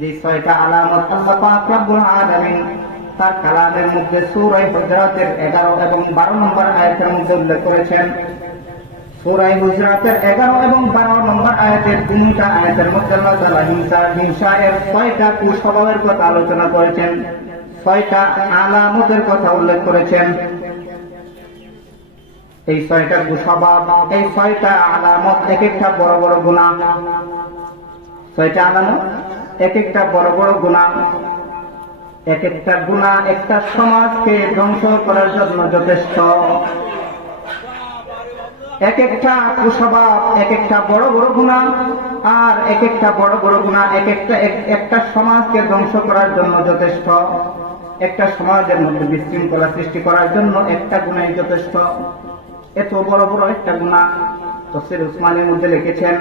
যে ছয়টা আলামত আল্লাহ পাক রব্বুল আলামিন তার কালামের মধ্যে সূরা হুজরাতের 11 এবং 12 নম্বর আয়াতের মধ্যে উল্লেখ করেছেন। সূরা হুজরাতের 11 এবং 12 নম্বর আয়াতের তিনটা আয়াতের মধ্যে আল্লাহ তাআলা হিংসার 6টা কুস্বভাবের কথা আলোচনা করেছেন, 6টা আলামতের কথা উল্লেখ করেছেন। এই 6টা কুস্বভাব, এই 6টা আলামত এক একটা বড় বড় গুনাহ। 6টা আলামত এক একটা বড় বড় গুনাহ। এক একটা গুনাহ একটা সমাজকে ধ্বংস করার জন্য যথেষ্ট। এক একটা কুস্বভাব এক একটা বড় বড় গুনাহ, আর এক একটা বড় বড় গুনাহ একটা সমাজকে ধ্বংস করার জন্য যথেষ্ট। একটা সমাজের মধ্যে বিশৃঙ্খলা সৃষ্টি করার জন্য একটা গুনাহই যথেষ্ট। এত বড় বড় একটা গুনাহ তাফসীর উসমানীর মধ্যে লিখেছেন।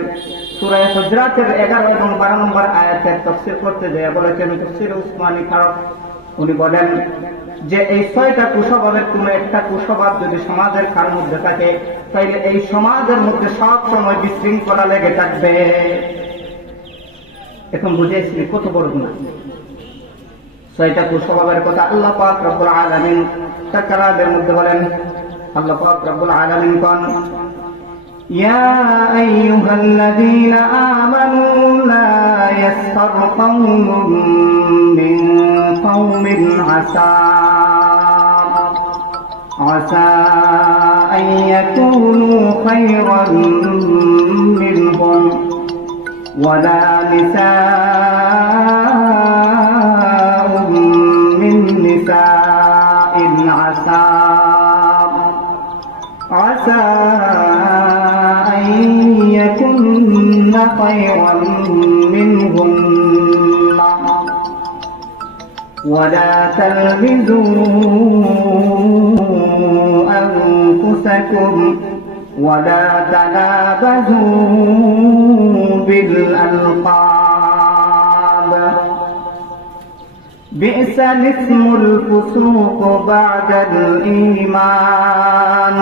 সূরা হুজরাতের 11 এবং 12 নম্বর আয়াতের তাফসীর করতে যায় বলেছেন তাফসীর উসমানী কারক, উনি বলেন যে এই 6টা কুস্বভাবের কোন একটা কুস্বভাব যদি সমাজের কার মধ্যে থাকে, তাইলে এই সমাজের মধ্যে সব সময় বিশৃঙ্খলা লেগে থাকবে। এখন বুঝেছি কত বড় গুনাহ। 6টা কুস্বভাবের কথা আল্লাহ পাক রব্বুল আলামিন তার কালামের মধ্যে বলেন। আল্লাহ পাক রব্বুল আলামিন কোন ইয়া আইয়ুহাল্লাযীনা আমানু লা ইয়াসখার কওমুম মিন কওমিন আসা আন ইয়াকুনু খায়রান মিনহুম ওয়ালা নিসাউম মিন নিসাইন আসা أن يكن خيرا منهن ولا تلمزوا أنفسكم ولا تنابزوا بالألقاب بئس الاسم الفسوق بعد الإيمان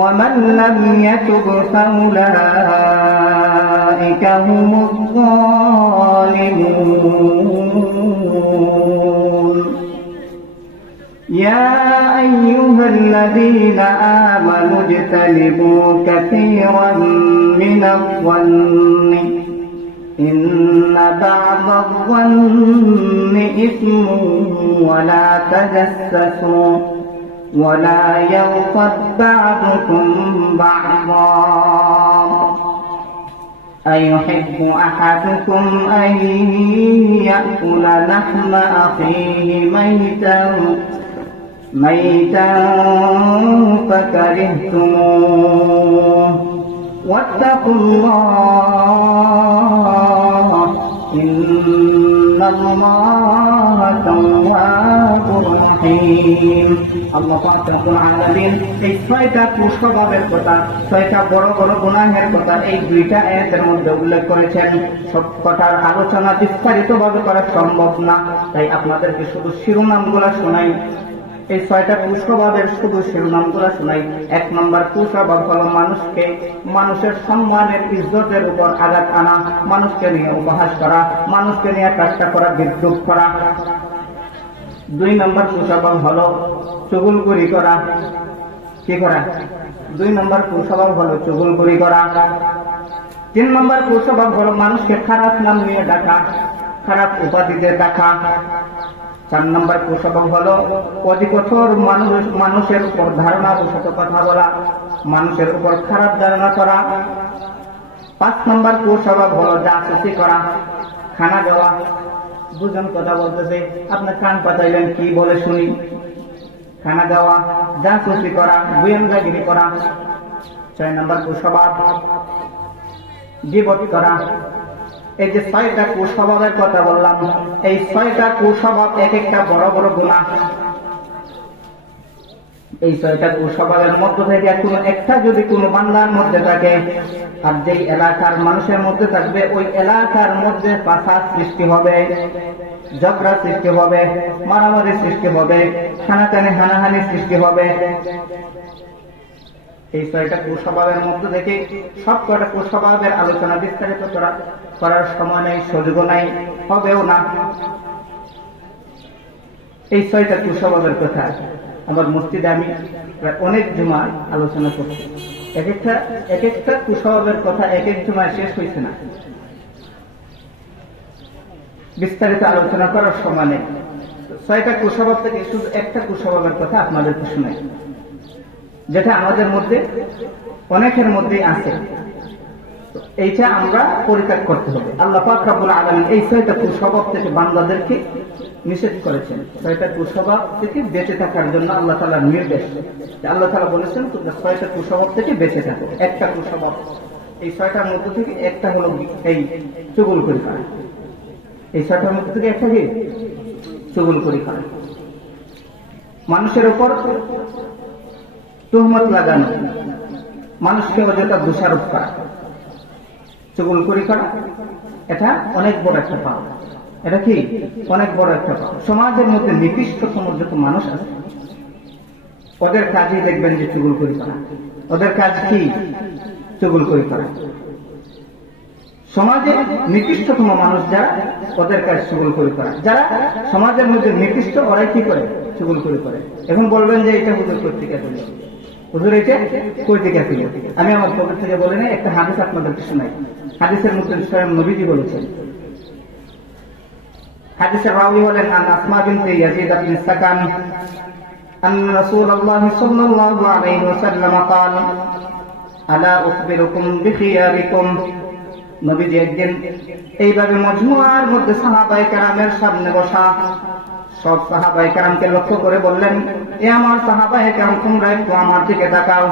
ومن لم يتب فأولئك هم الظالمون يا أيها الذين آمنوا اجتنبوا كثيرا من الظن إن بعض الظن إثم ولا تجسسوا ولا يغتب بعضكم بعضا أيحب أحدكم أن يأكل لحم أخيه ميتا فكرهتموه واتقوا الله إن الله تواب رحيم আল্লাহ পাক রব্বুল আলামিন এই 6টা কুস্বভাবের কথা, 6টা বড় বড় গুনাহের কথা এই 2টা আয়াতের মধ্যে উল্লেখ করেছেন। সব কথার আলোচনা বিস্তারিতভাবে করা সম্ভব না, তাই আপনাদেরকে শুধু শিরোনামগুলো শোনাই। এই 6টা কুস্বভাবের শুধু শিরোনামগুলো শোনাই। 1 নম্বর কুস্বভাব হলো মানুষের সম্মানের ইজ্জতের উপর আঘাত আনা, মানুষকে নিয়ে উপহাস করা, মানুষকে নিয়ে ঠাট্টা করা, বিদ্রুপ করা। 2 নম্বর কুস্বভাব হলো চুগলখড়ি করা। কি করা? 2 নম্বর কুস্বভাব হলো চুগলখড়ি করা। 3 নম্বর কুস্বভাব হলো মানুষকে খারাপ নাম নিয়ে ডাকা, খারাপ উপাধিতে ডাকা। 4 নম্বর কুস্বভাব হলো অধিকঠোর মানুষের উপর ধারণাবশত কথা বলা, মানুষের উপর খারাপ ধারণা করা। 5 নম্বর কুস্বভাব হলো জাসুসি করা, খানা দেওয়া। দুজন কথা বলতেছে, আপনি কান পাতাইলেন কি বলে শুনি। খানা দেওয়া, জাসুসি করা, গোয়েন্দাগিরি করা। 6 নম্বর কুস্বভাব গীবত করা। এই যে 6টা কুস্বভাবের কথা বললাম, এই 6টা কুস্বভাব এক একটা বড় বড় গুনাহ। এই 6টা কুস্বভাবের মধ্য থেকে কোনো একটা যদি কোনো বান্দার মধ্যে থাকে, আর যেই এলাকার মানুষের মধ্যে থাকবে, ওই এলাকার মধ্যে ফাসাদ সৃষ্টি হবে, ঝগড়া সৃষ্টি হবে, মারামারি সৃষ্টি হবে, টানাটানি হানাহানি সৃষ্টি হবে। এই 6টা কুস্বভাবের মধ্য থেকে সব কটা কুস্বভাবের আলোচনা বিস্তারিত করার সময় নেই, সুযোগ নাই। হবেও না। এই 6টা কুস্বভাবের কথা আমার মসজিদে আমি প্রায় অনেক জুমা আলোচনা করছি। এক একটা কুস্বভাবের কথা এক এক জুমায় শেষ হয়েছে না, বিস্তারিত আলোচনা করার সময় নেই। 6টা কুস্বভাব থেকে শুধু একটা কুস্বভাবের কথা আপনাদেরকে শোনাই, যেটা আমাদের মধ্যে অনেকের মধ্যেই আছে। এইটা আমরা পরিত্যাগ করতে হবে। আল্লাহ পাক রব্বুল আলামিন এই 6টা কুস্বভাব থেকে বান্দাদেরকে নিষেধ করেছেন। 6টা কুস্বভাব থেকে বেঁচে থাকার জন্য আল্লাহ তাআলার নির্দেশ। আল্লাহ তাআলা বলেছেন তোমরা 6টা কুস্বভাব থেকে বেঁচে থাকো। একটা কুস্বভাব, এই 6টার মধ্যে থেকে একটা হলো এই চুগলখড়ি করা। এই 6টার মধ্যে থেকে একটা কি? চুগলখড়ি করা। মানুষের উপর তুহমত লাগানো, মানুষকে অযথা দোষারোপ করা, চুগলখড়ি করা, এটা অনেক বড় একটা পাপ। এটা কি? অনেক বড় একটা পাপ। সমাজের মধ্যে নিকৃষ্টতম যত মানুষ আছে ওদের কাজই দেখবেন যে চুগলখড়ি করা। ওদের কাজ কি? চুগলখড়ি করা। সমাজে নিকৃষ্টতম মানুষ যারা, ওদের কাজ চুগলখড়ি করা। যারা সমাজের মধ্যে নিকৃষ্ট, ওরাই কি করে? চুগলখড়ি করে। এখন বলবেন যে এটা হুজুর কর্তৃক আসলে, হুজুর এটা কর্তৃক আসলে। আমি আমার পকেট থেকে বলে নেই, একটা হাদিস আপনাদেরকে শোনাই। হাদিসের মধ্যে স্বয়ং নবীজি বলেছেন। হাদিসের রাবী হলেন আন আসমা বিনতে ইয়াজিদ ইবনে সাকান আন রাসূলুল্লাহ সাল্লাল্লাহু আলাইহি ওয়াসাল্লাম قال আলা উখবিরুকুম বিখিয়ারিকুম। নবীজি একদিন এইভাবে মজমুআর মধ্যে সাহাবায়ে কেরামের সামনে বসা সব সাহাবায়ে কেরামকে লক্ষ্য করে বললেন, এ আমার সাহাবায়ে কেরাম, তোমরা একটু আমার দিকে তাকাও,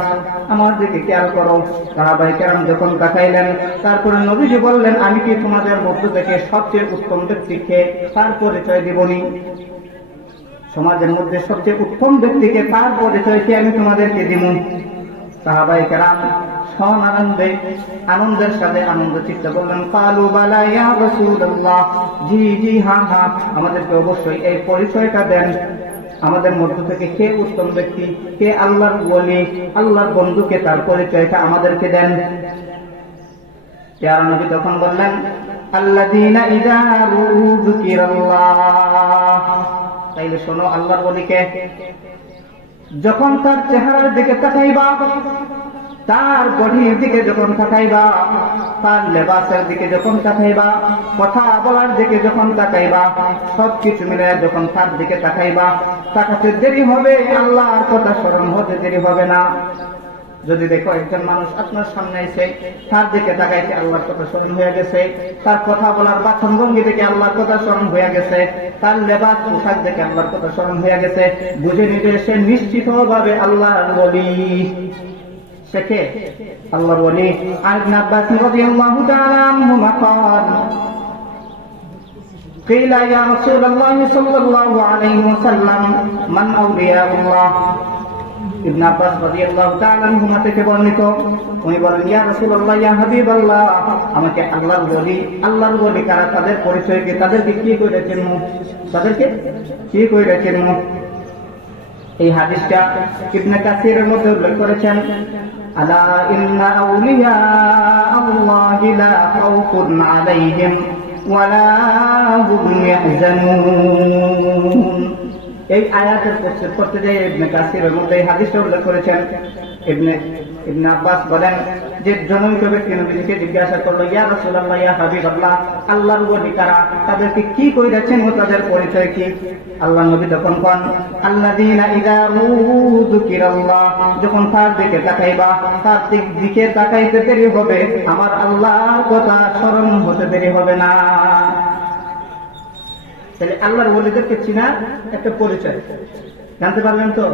আমার দিকে খেয়াল করো। সাহাবায়ে কেরাম যখন তাকাইলেন, তারপরে নবীজি বললেন, আমি কি তোমাদের মধ্য থেকে সবচেয়ে উত্তম ব্যক্তিকে তার পরিচয় দিবনি? সমাজের মধ্যে সবচেয়ে উত্তম ব্যক্তিকে তার পরিচয় কি আমি তোমাদেরকে দিব? সাহাবায়ে কেরাম আনন্দের সাথে আনন্দ চিত্তে বললেন, কালু বালা ইয়া রাসূলুল্লাহ, জি জি, হ্যাঁ হ্যাঁ, আমাদেরকে অবশ্যই এই পরিচয়টা দেন। আমাদের মধ্য থেকে কে উত্তম ব্যক্তি, কে আল্লাহর ওলি, আল্লাহর বন্ধুকে তার পরিচয়টা আমাদেরকে দেন। ইয়া নবী তখন বললেন, আল্লাযীনা ইযা যুকিরাল্লাহ। তাইলে শোনো, আল্লাহর ওলিকে যখন তার চেহারার দিকে তাকাইবা, তার বডির দিকে যখন তাকাইবা, তার লেবাসের দিকে যখন তাকাইবা, কথা বলার দিকে যখন তাকাইবা, সবকিছু মিলে যখন তার দিকে তাকাইবা, তাকাতে দেরি হবে, আল্লাহর কথা স্মরণ হতে দেরি হবে না। যদি দেখো একজন মানুষ আপনার সামনে এসে তার দিকে তাকাইতে আল্লাহর কথা স্মরণ হয়ে গেছে, তার কথা বলার বাচন ভঙ্গি থেকে আল্লাহর কথা স্মরণ হয়ে গেছে, তার লেবাস পোশাক দেখে আল্লাহর কথা স্মরণ হয়ে গেছে, বুঝে নিবে সে নিশ্চিতভাবে আল্লাহর ওলি। সে কে? আল্লাহর ওলি। আর ইবনে আব্বাস রাদিয়াল্লাহু তাআলা আনহুমা قال قيل يا رسول الله صلى الله عليه وسلم من أولياء الله। ইবনে আব্বাস রাদিয়াল্লাহু তাআলা আনহুমা থেকে বর্ণিত, উনি বলেন, ইয়া রাসূলুল্লাহ, ইয়া হাবিবাল্লাহ, আমাকে আল্লাহর ওলি কারা, তাদের পরিচয় কি, তাদেরকে কি কইরা চিনমু, তাদেরকে কি কইরা চিনমু? এই হাদিসটা ইবনে কাসিরের মধ্যে উল্লেখ করেছেন, আলা ইন্না আউলিয়া আল্লাহি লা খাউফুন আলাইহিম ওয়ালা হুম ইয়াহজানুন। এই আয়াতের তাফসীর করতে গিয়ে ইবনে কাসিরের মধ্যে এই হাদিসটা উল্লেখ করেছেন। ইবনে আব্বাস বলেন যে জনৈক ব্যক্তি নবীকে জিজ্ঞাসা করলো, ইয়া রাসূলুল্লাহ, ইয়া হাবিবাল্লাহ, আল্লাহর ওলি কারা, তাদেরকে কি কইরাছেন ও তাদের পরিচয় কি? আল্লাহ নবী তখন কোন, আল্লাযীনা ইযা যুকিরাল্লাহ, যখন তার দিকে তাকাইবা, তার দিকে তাকাইতে দেরি হবে, আমার আল্লাহর কথা স্মরণ হতে দেরি হবে না। তাহলে আল্লাহর ওলিদেরকে চিনার একটা পরিচয় জানতে পারলেন তো?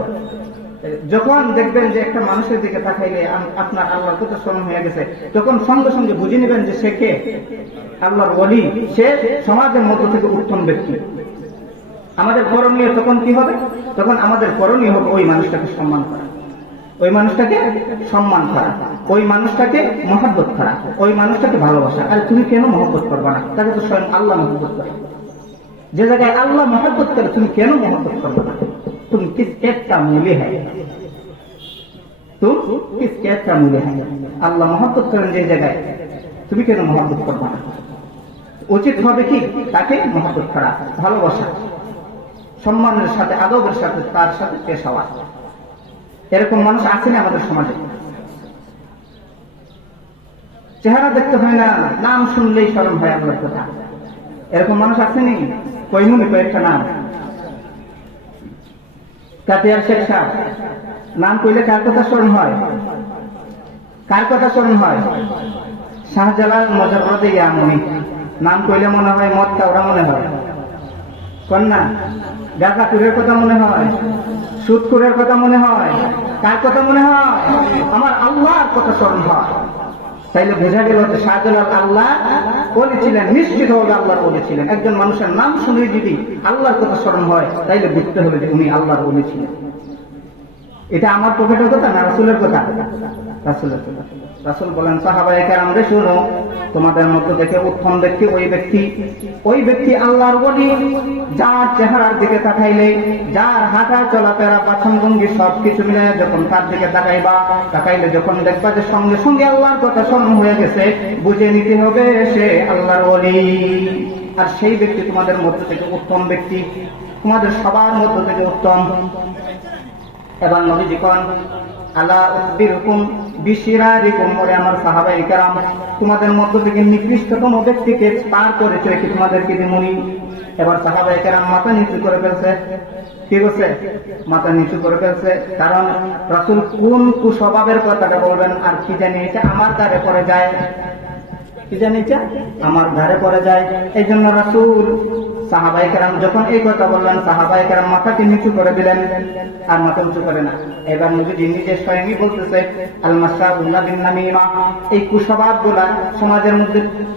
যখন দেখবেন যে একটা মানুষের দিকে তাকাইলে আপনার আল্লাহর কথা স্মরণ হয়ে গেছে, তখন সঙ্গে সঙ্গে বুঝে নেবেন যে সে কে? আল্লাহর ওলি, সে সমাজের মধ্য থেকে উত্তম ব্যক্তি। আমাদের করণীয় তখন কি হবে? তখন আমাদের করণীয় হবে ওই মানুষটাকে সম্মান করা, ওই মানুষটাকে সম্মান করা, ওই মানুষটাকে মহব্বত করা, ওই মানুষটাকে ভালোবাসা। আর তুমি কেন মহব্বত করবা না? তাকে তো স্বয়ং আল্লাহ মহব্বত করে। যে জায়গায় আল্লাহ মহব্বত করে তুমি কেন মহব্বত করবে না? तुम किस कैद का मूल्य है? तुम किस कैद का मूल्य है? अल्लाह मोहब्बत करें जे जगह তুমি কেন মহব্বত করবা না? উচিত হবে কি তাকে মহব্বত করা, ভালোবাসা, সম্মানের সাথে আদবের সাথে তার সাথে পেশ হওয়া। এরকম মানুষ আছে না আমাদের সমাজে? চেহারা দেখতে হয় না, নাম শুনলেই শরম হয় আপনার কথা। এরকম মানুষ আসেনি? কইমুনি কয়েকটা নাম। কাতিয়ার শেখ সাহেব নাম কইলে কার কথা স্মরণ হয়? কার কথা স্মরণ হয়? শাহজালাল মজররদে ইয়ামুনি নাম কইলে মনে হয় মদ কাউরা মনে হয়, কন্যা গাঁজাখুরের কথা মনে হয়, সুদখুরের কথা মনে হয়, কার কথা মনে হয়? আমার আল্লাহর কথা স্মরণ হয়। তাইলে বোঝা গেল যে শাহজালাল আল্লাহ বলেছিলেন, নিশ্চিত হবে আল্লাহর বলেছিলেন। একজন মানুষের নাম শুনে যদি আল্লাহর কথা স্মরণ হয় তাইলে বুঝতে হবে যে উনি আল্লাহর বলেছিলেন। এটা আমার প্রফেটের কথা না রাসূলের কথা? রাসূলের কথা। রাসূল বলেন, সাহাবায়ে কেরামরে শুনো, তোমাদের মধ্য থেকে উত্তম ব্যক্তি ওই ব্যক্তি আল্লাহর ওলি, যার চেহারার দিকে তাকাইলে, যার হাঁটা চলাফেরা বাচনভঙ্গি সবকিছু মিলে যখন তার দিকে তাকাইলে যখন দেখবা যে সঙ্গে সঙ্গে আল্লাহর কথা স্মরণ হয়ে গেছে, বুঝে নিতে হবে সে আল্লাহর ওলি। আর সেই ব্যক্তি তোমাদের মধ্য থেকে উত্তম ব্যক্তি, তোমাদের সবার মধ্য থেকে উত্তম। এবার নবীজি কোন আলা উখবিরুকুম বিশিরারিকুম, ওরে আমার সাহাবায়ে কেরাম, তোমাদের মধ্য থেকে নিকৃষ্টতম ব্যক্তিকে পার করেছে কি তোমাদেরকে দিমুনি। এবার সাহাবায়ে কেরাম মাথা নিচু করে ফেলছে। কি বলছে? মাথা নিচু করে ফেলছে। কারণ রাসূল কোন কুস্বভাবের কথাটা বলবেন আর কি জানি এটা আমার দ্বারে পড়ে যায়, কি জানি এটা আমার ধারে পড়ে যায়। এই জন্য রাসূল সাহাবায়ে কেরাম যখন এই কথা বললেন, সাহাবায়ে কেরাম মাথাটি নিচু করে দিলেন, আর মাথা উঁচু করে না। এবার নবীজি নিজে স্বয়ংই বলতেছে, আল মাশাউনা বিন নামিমা, এই কুস্বভাবগুলা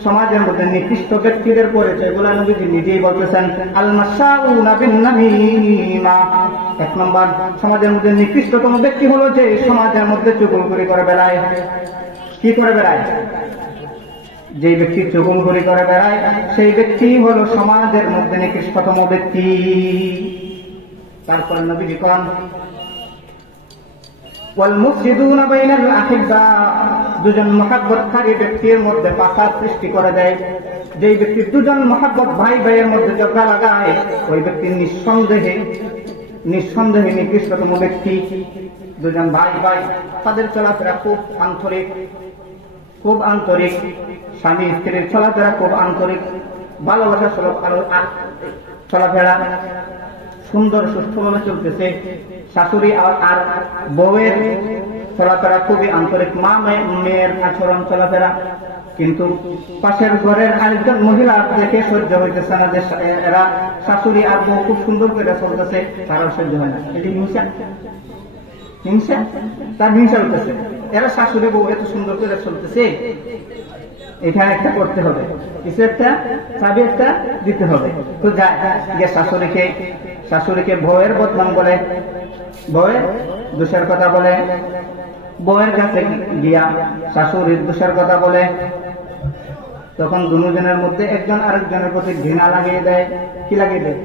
সমাজের মধ্যে নিকৃষ্ট ব্যক্তিদের পরিচয়গুলা নবীজি নিজেই বলতেছেন, আল মাশাউনা বিন নামিমা। এক নম্বর, সমাজের মধ্যে নিকৃষ্টতম ব্যক্তি হলো যে সমাজের মধ্যে চুগলখড়ি করে বেড়ায়। কি করে বেড়ায়? যে ব্যক্তি চুগলখড়ি করে বেড়ায় সেই ব্যক্তি হলো সমাজের মধ্যে নিকৃষ্টতম ব্যক্তি। তারপর নবীজি কোন ওয়াল মুফসিদুনা বাইনাল আখিবা, দুজন মহব্বতকারী ব্যক্তির মধ্যে ফাসাদ সৃষ্টি করে দেয়। যেই ব্যক্তি দুজন মহব্বত ভাই ভাইয়ের মধ্যে ঝগড়া লাগায় ওই ব্যক্তি নিঃসন্দেহে নিকৃষ্টতম ব্যক্তি। দুজন ভাই তাদের চলাফেরা খুব আন্তরিক, স্বামী স্ত্রীর চলাফেরা খুব আন্তরিক, ভালোবাসা চলাফেরা সুন্দর সুষ্ঠুভাবে চলতেছে। শাশুড়ি আর বউয়ের চলাফেরা খুবই আন্তরিক, মা মেয়ের আচরণ চলাফেরা। কিন্তু পাশের ঘরের আরেকজন মহিলা দেখে সহ্য হইতেছে না যে এরা শাশুড়ি আর বউ খুব সুন্দর করে চলতেছে, তারাও সহ্য হয় না। এটি হিংসা, তার হিংসা হইতেছে। এরা শাশুড়ি বউ এত সুন্দর করে চলতেছে, এখানে একটা করতে হবে, কিছু একটা চাবি একটা দিতে হবে। তো যায় শাশুড়িকে বউয়ের বদনাম বলে, বউয়ের দোষের কথা বলে, বউয়ের কাছে গিয়া শাশুড়ির দোষের কথা বলে। তখন দুজনের মধ্যে একজন আরেকজনের প্রতি ঘৃণা লাগিয়ে দেয়। কি লাগিয়ে দেয়?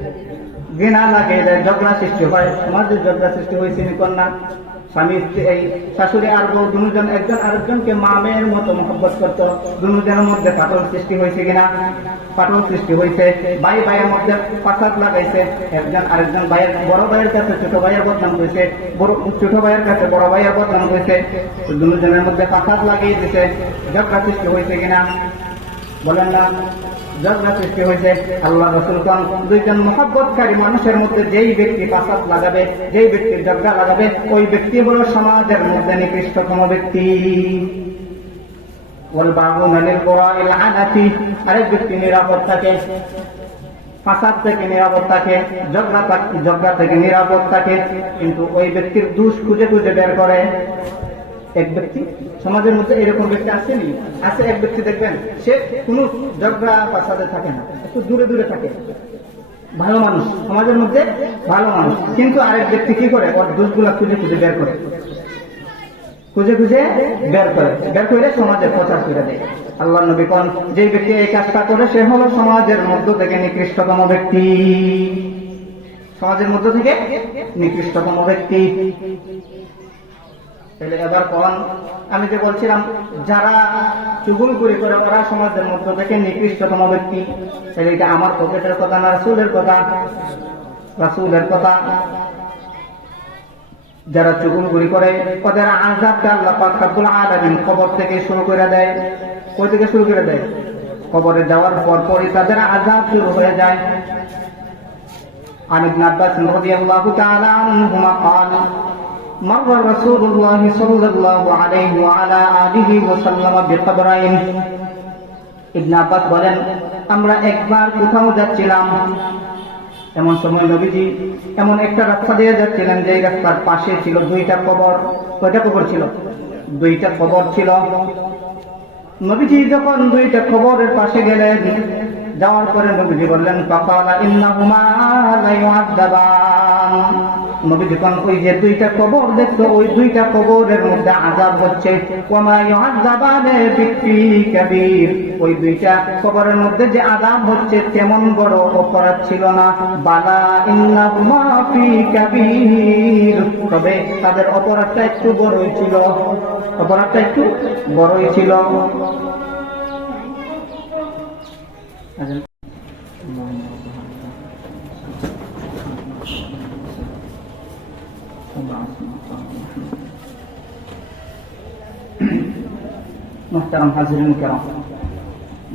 ঘৃণা লাগিয়ে দেয়, ঝগড়া সৃষ্টি হয়। সমাজে ঝগড়া সৃষ্টি হয়েছে কন্যা স্বামী এই শাশুড়ি আর বউ দুজন একজন আরেকজনকে মা মেয়ের মতো মহব্বত করত। দুজনের মধ্যে ফাটল সৃষ্টি হয়েছে কিনা? ফাটল সৃষ্টি হয়েছে। ভাই ভাইয়ের মধ্যে ফাসাদ লাগাইছে। একজন আরেকজন বড় ভাইয়ের কাছে ছোট ভাইয়ের বদনাম হয়েছে, ছোট ভাইয়ের কাছে বড় ভাইয়ের বদনাম হয়েছে। দুজনের মধ্যে ফাসাদ লাগিয়ে দিছে। ঝগড়া সৃষ্টি হয়েছে কিনা? বলেন না, ঝগড়া সৃষ্টি হয়েছে। আল্লাহ রাসূল কোন দুইজন মহব্বতকারী মানুষের মধ্যে যেই ব্যক্তি ফাসাদ লাগাবে, যেই ব্যক্তি ঝগড়া লাগাবে, ওই ব্যক্তি হলো সমাজের মধ্যে নিকৃষ্টতম ব্যক্তি। ওয়াল বাগুনা লিল বুরাইল আনাতি, আরেক ব্যক্তি নিরাপদ থাকে, ফাসাদ থেকে নিরাপদ থাকে, ঝগড়া থেকে নিরাপদ থাকে, কিন্তু ওই ব্যক্তির দোষ খুঁজে বের করে। এক ব্যক্তি সমাজের মধ্যে এরকম ব্যক্তি আসেনি? আছে এক ব্যক্তি দেখবেন সে কোনো ঝগড়া ফাসাদে থাকে না, একটু দূরে থাকে, ভালো মানুষ, সমাজের মধ্যে ভালো মানুষ। কিন্তু আরেক ব্যক্তি কি করে? ওর দোষগুলা খুঁজে বের করে, বের করে সমাজের প্রচার করে দেয়। আল্লাহ নবী কোন যে ব্যক্তি এই কাজটা করে সে হলো সমাজের মধ্য থেকে নিকৃষ্টতম ব্যক্তি। সমাজের মধ্য থেকে নিকৃষ্টতম ব্যক্তি। তাহলে এবার কোন আমি যে বলছিলাম যারা চুগলখড়ি করে ওরা সমাজের মধ্য থেকে নিকৃষ্টতম ব্যক্তি, তাহলে এটা আমার পকেটের কথা না রাসূলের কথা? রাসূলের কথা। যারা চুগলখড়ি করে ওদের আযাবটা আল্লাহ পাক রব্বুল আলামিন কবর থেকে শুরু করে দেয়। কই থেকে শুরু করে দেয়? কবরে যাওয়ার পরপরই তাদের আযাব শুরু হয়ে যায়। عن ابن عباس رضي الله تعالى عنهما قال مر رسول الله صلى الله عليه وعلى آله وسلم بقبرين ইবনে আব্বাস বলেন আমরা একবার কোথাও যাচ্ছিলাম, এমন সময় নবীজি এমন একটা রাস্তা দিয়ে যাচ্ছিলেন যে রাস্তার পাশে ছিল দুইটা কবর। কয়টা কবর ছিল? দুইটা কবর ছিল। নবীজি যখন দুইটা কবরের পাশে গেলেন, যাওয়ার পরে নবীজি বললেন ফাকালা ইন্নাহুমা লা ইউআযাবান। নবী যখন ওই যে দুইটা কবর দেখতো, ওই দুইটা কবরের মধ্যে আযাব হচ্ছে। ওয়ামা ইউআযাবানে বিফি কাবীর, ওই দুইটা কবরের মধ্যে যে আযাব হচ্ছে তেমন বড় অপরাধ ছিল না। বালা ইন্নাহুমা ফি কাবীর, তবে তাদের অপরাধটা একটু বড়ই ছিল। অপরাধটা একটু বড়ই ছিল। মুহতারাম হাজিরিন কিরাম,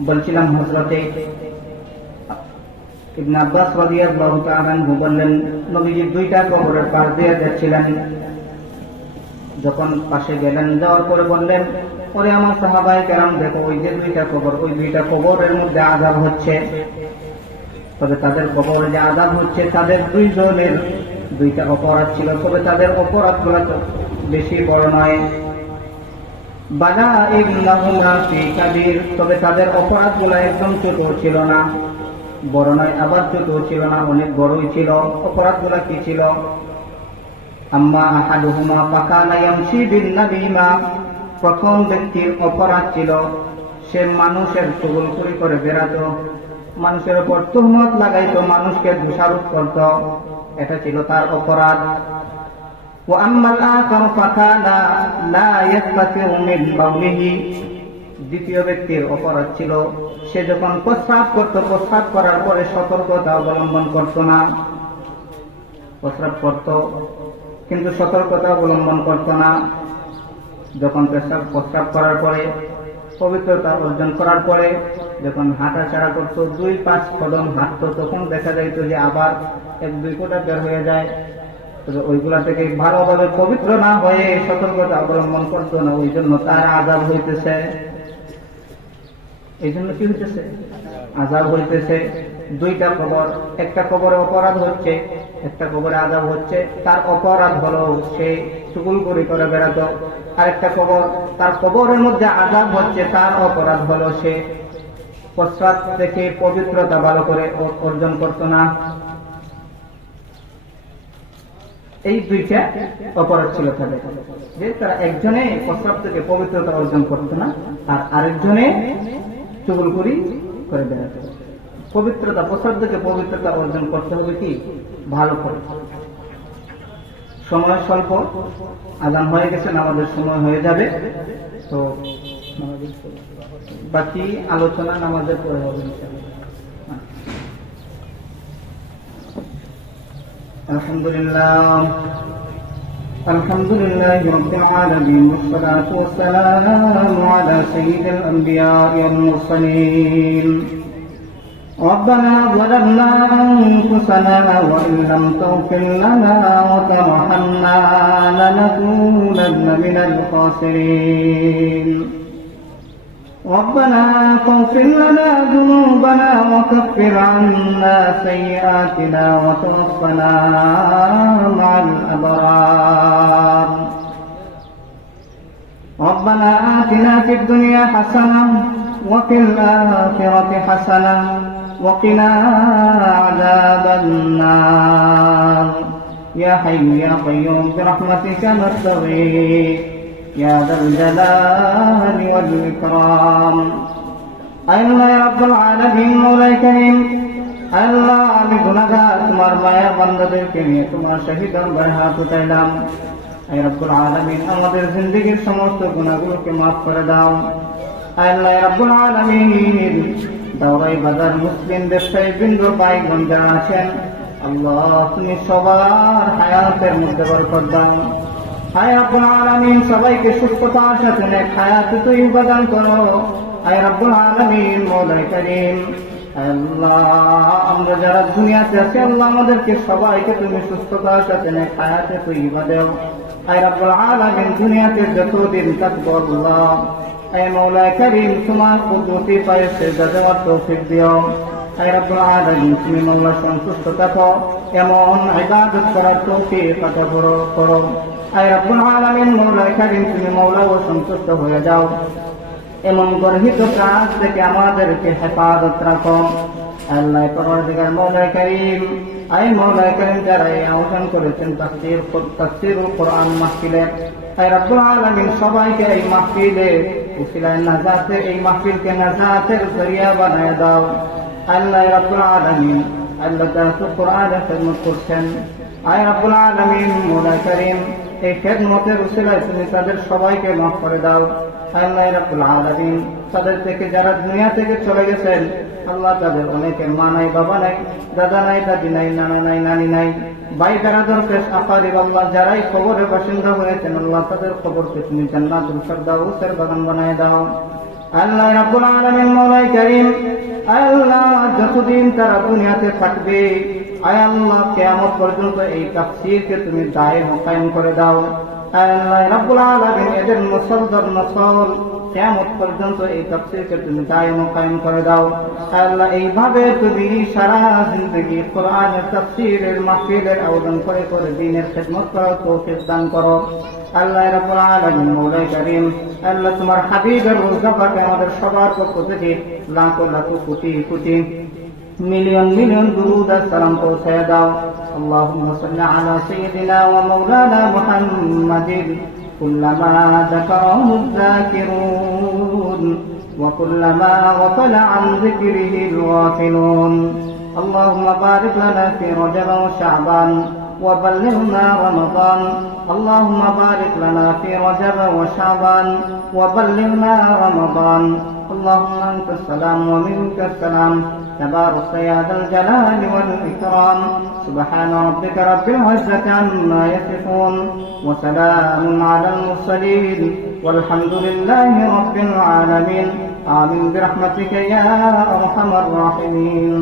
বলছিলাম হযরতে ইবনে আব্বাস রাদিয়াল্লাহু তাআলা আনহু বললেন নবীজি দুইটা কবরের পাশ দিয়ে যাচ্ছিলেন। যখন পাশে গেলেন, যাওয়ার পরে বললেন ওরে আমার সাহাবায়ে কেরাম দেখো ওই যে দুইটা কবর, ওই দুইটা কবরের মধ্যে আযাব হচ্ছে। তবে তাদের কবরে যে আযাব হচ্ছে তাদের দুইজনের দুইটা অপরাধ ছিল, তবে তাদের অপরাধগুলো তো বেশি বড় নয়। বালা ইন্নাহুমা ফি কাবীর, তবে তাদের অপরাধগুলো একদম ছোট ছিল না, বড় নয় আবার ছোট ছিল না, অনেক বড়ই ছিল। অপরাধগুলো কি ছিল? আম্মা আহাদুহুমা ফাকানা ইয়ামশি বিন নাবিমা, প্রথম ব্যক্তির অপরাধ ছিল সে মানুষের চুগলখড়ি করে বেড়াতো, মানুষের উপর তুহমত লাগাইতো, মানুষকে দোষারোপ করত, এটা ছিল তার অপরাধ। ওয়া আম্মাল আখারু ফাকানা লা ইয়াসতাতিউ মিন বাউলিহি, দ্বিতীয় ব্যক্তির অপরাধ ছিল সে যখন প্রস্রাব করত, প্রস্রাব করার পরে সতর্কতা অবলম্বন করত না। প্রস্রাব করত কিন্তু সতর্কতা অবলম্বন করত না। যখন প্রস্রাব করার পরে পবিত্রতা অর্জন করার পরে যখন হাঁটা ছাড়া করতো, 2-5 কদম হাঁটতো, তখন দেখা যাইত যে আবার 1-2 কোটা বের হয়ে যায়। তবে ওইগুলা থেকে ভালোভাবে পবিত্র না হয়ে সতর্কতা অবলম্বন করতো না, ওই জন্য তার আযাব হইতেছে। এই জন্য কি হইতেছে? আযাব হইতেছে। দুইটা কবর, একটা কবরে অপরাধ হচ্ছে, একটা কবরে আযাব হচ্ছে। তার অপরাধ হলো সে চুগলখড়ি করে বেড়াতো। আরেকটা কবর, তার কবরের মধ্যে আযাব হচ্ছে, তার অপরাধ হলো সে প্রস্রাব থেকে পবিত্রতা ভালো করে অর্জন করত না। এই দুইটা অপরাধ ছিল তাদের, যে তারা একজনে প্রস্রাব থেকে পবিত্রতা অর্জন করত না, আর আরেকজনে চুগলখড়ি করে বেড়াতো। পবিত্রতা, প্রস্রাব থেকে পবিত্রতা অর্জন করতে হবে কি ভালো করে। সময় স্বল্প, আযান হয়ে গেছে, নামাজের সময় হয়ে যাবে, তো বাকি আলোচনা নামাজের পরে হবে ইনশাআল্লাহ। আলহামদুলিল্লাহ আলহামদুলিল্লাহি রাব্বিল আলামিন ওয়াসসালাতু ওয়াসসালামু আলা সাইয়্যিদিল আম্বিয়া ওয়াল মুরসালিন। ربنا ظلمنا أنفسنا وإن لم تغفر لنا وترحمنا لنكونن من الخاسرين. ربنا فاغفر لنا ذنوبنا وكفر عنا سيئاتنا وتوفنا مع الأبرار. ربنا آتنا في الدنيا حسنة وفي الآخرة حسنة وقنا عذاب النار. يا حي يا قيوم برحمتك نستغيث يا ذا الجلال والإكرام. আল্লাহ রাব্বুল আলামিন, মওলাই কারীম, আল্লাহ আমি গুনাহগার, তোমার মায়া বান্দাদেরকে নিয়ে তোমার শহীদ দরবারে হাত উঠাইলাম। আয় রব্বুল আলামিন আমাদের জিন্দেগীর সমস্ত গুনাহগুলোকে মাফ করে দাও। আয় আল্লাহ রব্বুল আলামিন দাওরাই বাজার মুসলিম ব্যবসায়ী বৃন্দ ভাইগণ যারা আছেন আল্লাহ তুমি সবার হায়াতের মধ্যে বরকত দাও। আয় রব্বুল আলামিন সবাইকে সুস্থতার সাথে নেক হায়াত তুই প্রদান করো। আয় রব্বুল আলামিন মওলা করিম আল্লাহ আমরা যারা দুনিয়াতে আছি আল্লাহ আমাদেরকে সবাইকে তুমি সুস্থতার সাথে নেক হায়াতে তুই দাও। আয় রব্বুল আলামিন দুনিয়াতে যতদিন থাকবো আল্লাহ আয় মওলা করিম তোমার কুদরতি পায়ে সেজদা দেওয়ার তৌফিক দিও। আয় রব্বুল আলামিন তুমি মওলা সন্তুষ্ট থাকো এমন ইবাদত করার তৌফিক আতা করো। আয় রব্বুল আলামিন মওলা করিম তুমি মওলা ও সন্তুষ্ট হয়ে যাও এমন গর্হিত কাজ থেকে আমাদেরকে হেফাজত রাখো। আল্লাহ পরওয়ারদিগার মওলা করিম আয় মওলা করিম যারা এই আয়োজন করেছেন তাফসীরুল কোরআন মাহফিলে আয় রব্বুল আলামিন সবাইকে এই মাহফিলে উসিলায় নাজাতের এই মাহফিলকে নাজাতের জরিয়া বানায় দাও। আল্লাহ রব্বুল আলামিন আল্লাহ যারা কোরআনের খেদমত করছেন আয় রব্বুল আলামিন মওলা করিম এই খেদমতের উসিলায় তুমি তাদের সবাইকে মাফ করে দাও। আল্লাহ রাব্বুল আলামিন তাদের থেকে যারা দুনিয়া থেকে চলে গেছেন আল্লাহ তাদের অনেকের মা নাই, বাবা নাই, দাদা নাই, দাদি নাই, নানা নাই, নানি নাই, ভাই বেরাদর পেশ আকারিব আল্লাহ যারাই কবরের বাসিন্দা হয়েছেন আল্লাহ তাদের কবরকে তুমি জান্নাতুল ফিরদাউসের বাগান বানায় দাও। আল্লাহ রাব্বুল আলামিন মওলা করিম আল্লাহ যতদিন তারা দুনিয়াতে থাকবে আয় আল্লাহ কিয়ামত পর্যন্ত এই তাফসীরকে তুমি দায়েম কায়েম করে দাও। আল্লাহ রাব্বুল আলামিন এদের নসল কিয়ামত পর্যন্ত এই তাফসীরকে তুমি দায়েম কায়েম করে দাও। আল্লাহ এইভাবে তুমি সারা জিন্দেগি কোরআনের তাফসীরের মাহফিলের আয়োজন করে করে দ্বীনের খিদমত করার তৌফিক দান করো। আল্লাহ রাব্বুল আলামিন মওলা করিম আল্লাহ তোমার হাবিবের রোজাকে আমাদের সবার পক্ষ থেকে লাখো লাখো কোটি কোটি মিলিয়ন মিলিয়ন দুরুদ আর সালাম পৌঁছায় দাও। اللهم صل على سيدنا ومولانا محمد كلما ذكره الذاكرون وكلما غفل عن ذكره الغافلون. اللهم بارك لنا في رجب وشعبان وبلغنا رمضان. اللهم بارك لنا في رجب وشعبان وبلغنا رمضان. اللهم أنت السلام ومنك السلام تبارك يا ذا الجلال والإكرام. سبحان ربك رب العزة عما يصفون وسلام على المرسلين والحمد لله رب العالمين. آمين برحمتك يا أرحم الراحمين.